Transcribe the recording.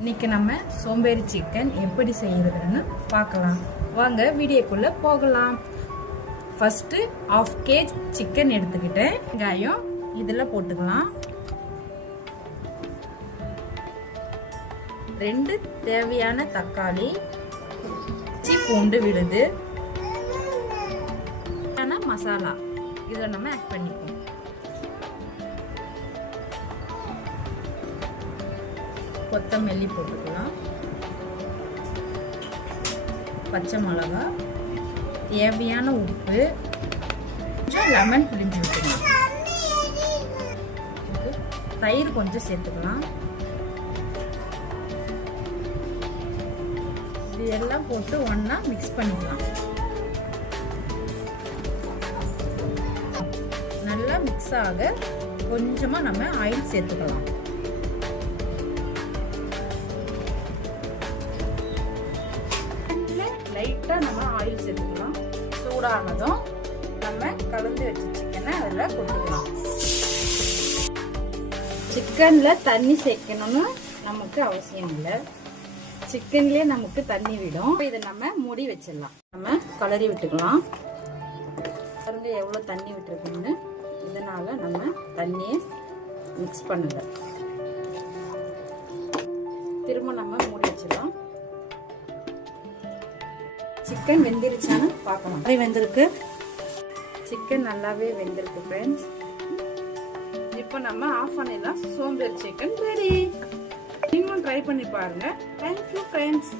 இன்னைக்கு நம்ம சோம்பேறி சிக்கன் எப்படி செய்யறதுன்னு பார்க்கலாம். வாங்க வீடியோக்குள்ள போகலாம். ஃபர்ஸ்ட் 1/2 kg சிக்கன் எடுத்துக்கிட்டேன். வெங்காயம் இதுல போட்டுக்கலாம். 2 தேவையான தக்காளி, பூண்டு விழுது, மசாலா இதை நம்ம ஆட் பண்ணிப்போம். கொத்தமல்லி போட்டுக்கலாம். பச்சை மிளகாய், தேவையான உப்பு, கொஞ்சம் லெமன் பிழிஞ்சு விட்டுக்கலாம். தயிர் கொஞ்சம் சேர்த்துக்கலாம். இதெல்லாம் போட்டு ஒண்ணா மிக்ஸ் பண்ணிக்கலாம். நல்லா மிக்ஸ் ஆக கொஞ்சமா நம்ம ஆயில் சேர்த்துக்கலாம். லைட்டா நம்ம ஆயில் சேர்த்துக்கலாம். சூடானதும் நம்ம கலந்து வச்ச சிக்கனை அதில் கொட்டிக்கலாம். சிக்கன்ல தண்ணி சேர்க்கணும்னு நமக்கு அவசியம் இல்லை. சிக்கன்லயே நமக்கு தண்ணி விடும். இதை நம்ம மூடி வச்சிடலாம். நம்ம கலரி விட்டுக்கலாம். பாருங்க எவ்வளோ தண்ணி விட்டுருக்குன்னு. இதனால நம்ம தண்ணியை மிக்ஸ் பண்ணல. திரும்ப நம்ம மூடி வச்சிடலாம். சிக்கன் வெந்திருச்சான்னு பார்க்கலாம். வெந்திருக்கு. சிக்கன் நல்லாவே வெந்திருக்கு ஃப்ரெண்ட்ஸ். இப்போ நம்ம ஆஃப் பண்ணிடலாம். சோம்பேறி சிக்கன் ரெடி. நீங்களும் ட்ரை பண்ணி பாருங்க. Thank you friends.